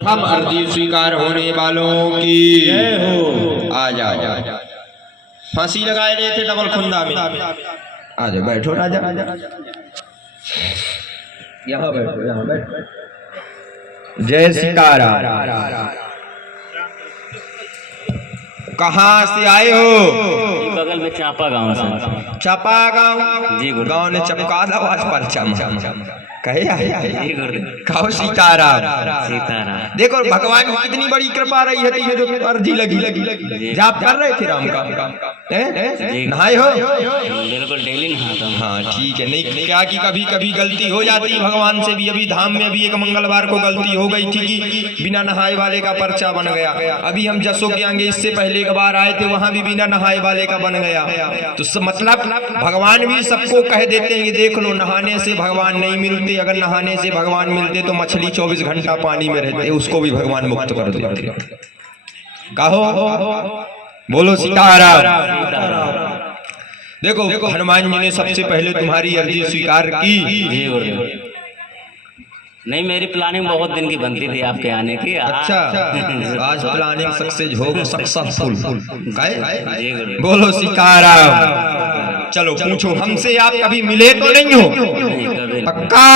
हम अर्जी स्वीकार होने वालों की जय हो। आ जाओ। फांसी लगाए रहे थे डबल खुंदा में। आ जाओ, बैठो राजा। यहाँ बैठो, यहाँ बैठो। जय सीताराम। कहाँ से आए हो? बगल में चापा गांव से। चापा गांव? जी गुरु। गांव ने चमका आवाज पर कहे जी गुरु। कहो सीताराम। सीताराम। देखो भगवान की कितनी बड़ी कृपा रही है, जो अर्जी लगी जाप कर रहे थे राम का। नहाए हो? बिल्कुल डेली नहाता हूं। हाँ ठीक है। नहीं क्या कि कभी कभी गलती हो जाती है भगवान से भी। अभी धाम में भी एक मंगलवार को गलती हो गई थी कि बिना नहाए वाले का पर्चा बन गया। अभी हम जसो के आगे इससे पहले एक बार आए थे, वहां भी बिना नहाए वाले का बन गया। तो मतलब भगवान भी सबको कह देते हैं कि देख लो, नहाने से भगवान नहीं मिलते। अगर नहाने से भगवान मिलते तो मछली 24 घंटा पानी में रहते, उसको भी भगवान मुक्त कर देते। कहो बोलो सीताराम। देखो हनुमान जी ने सबसे पहले तुम्हारी अर्जी स्वीकार की। जी गुरु। नहीं, मेरी प्लानिंग बहुत दिन की बनती थी आपके आने की। अच्छा, आज प्लानिंग सक्सेस हो गई, सक्सेसफुल। जी गुरु। बोलो सीताराम। चलो पूछो, हमसे आप कभी मिले तो नहीं हो? कभी पक्का?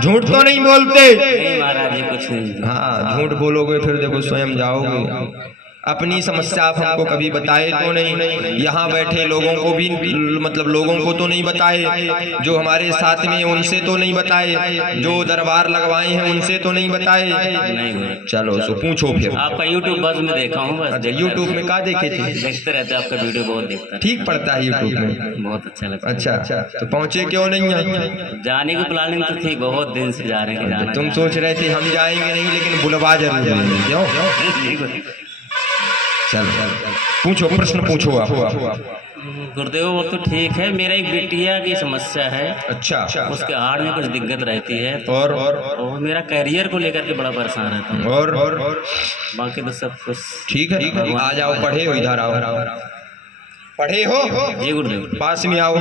झूठ तो नहीं बोलते? नहीं महाराज जी, कुछ नहीं। हाँ, झूठ बोलोगे फिर देखो स्वयं जाओगे। अपनी समस्या आप हमको कभी बताए तो नहीं। यहाँ बैठे लोगों को भी मतलब लोगों को तो नहीं बताए, जो हमारे साथ में उनसे तो नहीं बताए, जो दरबार लगवाए हैं उनसे तो नहीं बताए। नहीं। चलो सो पूछो फिर। आपका यूट्यूब बस में देखा हूँ बस। अच्छा, यूट्यूब में क्या देखे थे? देखते रहते, आपका वीडियो बहुत देखता है। ठीक पड़ता है यूट्यूब में? बहुत अच्छा लगता है। अच्छा, तो पहुँचे क्यों नहीं है? जाने की प्लानिंग तो थी, बहुत दिन से जा रहे हैं। जाना तुम सोच रहे थे हम जाएंगे नहीं, लेकिन बुलवा जरूर जाएंगे। क्यों? चलो पूछो, प्रश्न पूछो आप। गुरुदेव वो तो ठीक है, मेरा एक बिटिया की समस्या है। अच्छा, उसके हार्ट में कुछ दिक्कत रहती है। और मेरा करियर को लेकर के बड़ा परेशान रहता हूँ। और बाकी तो सब कुछ ठीक है। आ जाओ, पढ़े हो, इधर आओ। पढ़े हो? जी गुरुदेव। पास में आओ।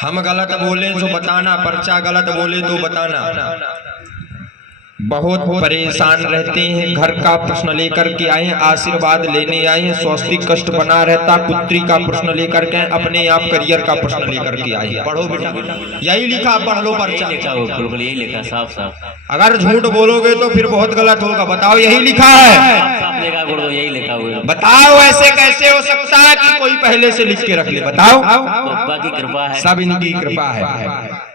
हम गलत बोले तो बताना, पर्चा गलत बोले तो बताना। बहुत परेशान रहते हैं, घर का प्रश्न लेकर के आए हैं, आशीर्वाद लेने आए हैं, स्वास्थ्य कष्ट बना रहता, पुत्री का प्रश्न लेकर के, अपने आप करियर का प्रश्न लेकर के आए हैं। पढ़ो बेटा, यही लिखा, पढ़ लो पर्चा। बिल्कुल यही लिखा, साफ साफ। अगर झूठ बोलोगे तो फिर बहुत गलत होगा। बताओ यही लिखा है? साफ लिखा गुरुदेव, यही लिखा हुआ। बताओ ऐसे कैसे हो सकता है कि कोई पहले से लिख के रख ले? बताओ। बाबा की कृपा है, सब इनकी कृपा है।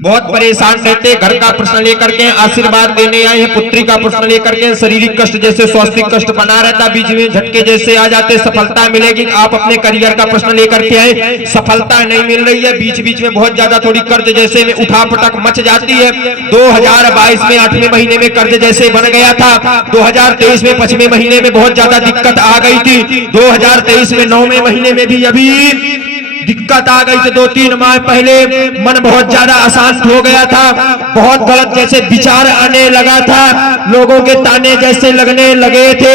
बहुत परेशान रहते, घर का प्रश्न लेकर के, आशीर्वाद देने आए हैं, पुत्री का प्रश्न लेकर के, शारीरिक कष्ट जैसे स्वास्थ्य कष्ट बना रहता, बीच में झटके जैसे आ जाते, सफलता मिलेगी। आप अपने करियर का प्रश्न लेकर के आए, सफलता नहीं मिल रही है, बीच बीच में बहुत ज्यादा थोड़ी कर्ज जैसे में उठा पटक मच जाती है। 2022 में 8वें महीने में कर्ज जैसे बन गया था। 2023 में 5वें महीने में बहुत ज्यादा दिक्कत आ गई थी। 2023 में 9वें महीने में भी अभी दिक्कत आ गई थी। 2-3 माह पहले मन बहुत ज्यादा अशांत हो गया था, बहुत गलत जैसे विचार आने लगा था, लोगों के ताने जैसे लगने लगे थे,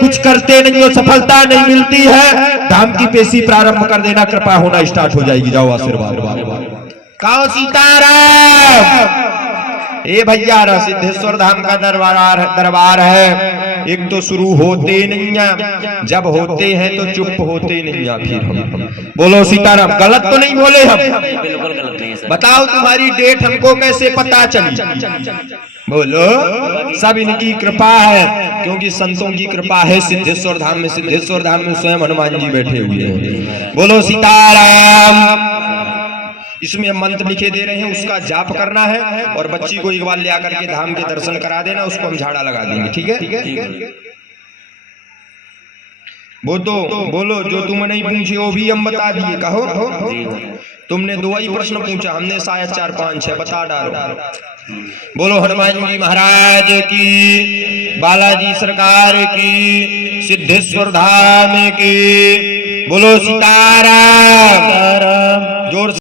कुछ करते नहीं हो, सफलता नहीं मिलती है। धाम की पेशी प्रारंभ कर देना, कृपा होना स्टार्ट हो जाएगी। जाओ आशीर्वाद। कहो सीताराम। ए भैया, सिद्धेश्वर धाम का दरबार है। एक तो शुरू होते नहीं, जब होते हैं तो चुप होते नहीं। फिर हम बोलो सीताराम। गलत तो नहीं बोले हम? बिल्कुल गलत नहीं है सर। बताओ तुम्हारी डेट हमको कैसे पता चली? बोलो। सब इनकी कृपा है, क्योंकि संतों की कृपा है सिद्धेश्वर धाम में। सिद्धेश्वर धाम में स्वयं हनुमान जी बैठे हुए हैं। बोलो सीताराम। इसमें हम मंत्र लिखे दे रहे हैं, उसका जाप करना है, और बच्ची को एक बार ले आकर के धाम के दर्शन करा देना, उसको हम झाड़ा लगा देंगे। ठीक है? वो तो बोलो, जो तुम नहीं पूछे वो भी हम बता दिए। कहो। तुमने 2 ही प्रश्न पूछा, हमने शायद 4, 5, 6 बता डालो। बोलो हनुमान जी महाराज की, बालाजी सरकार की, सिद्धेश्वर धाम की। बोलो सीताराम। जोर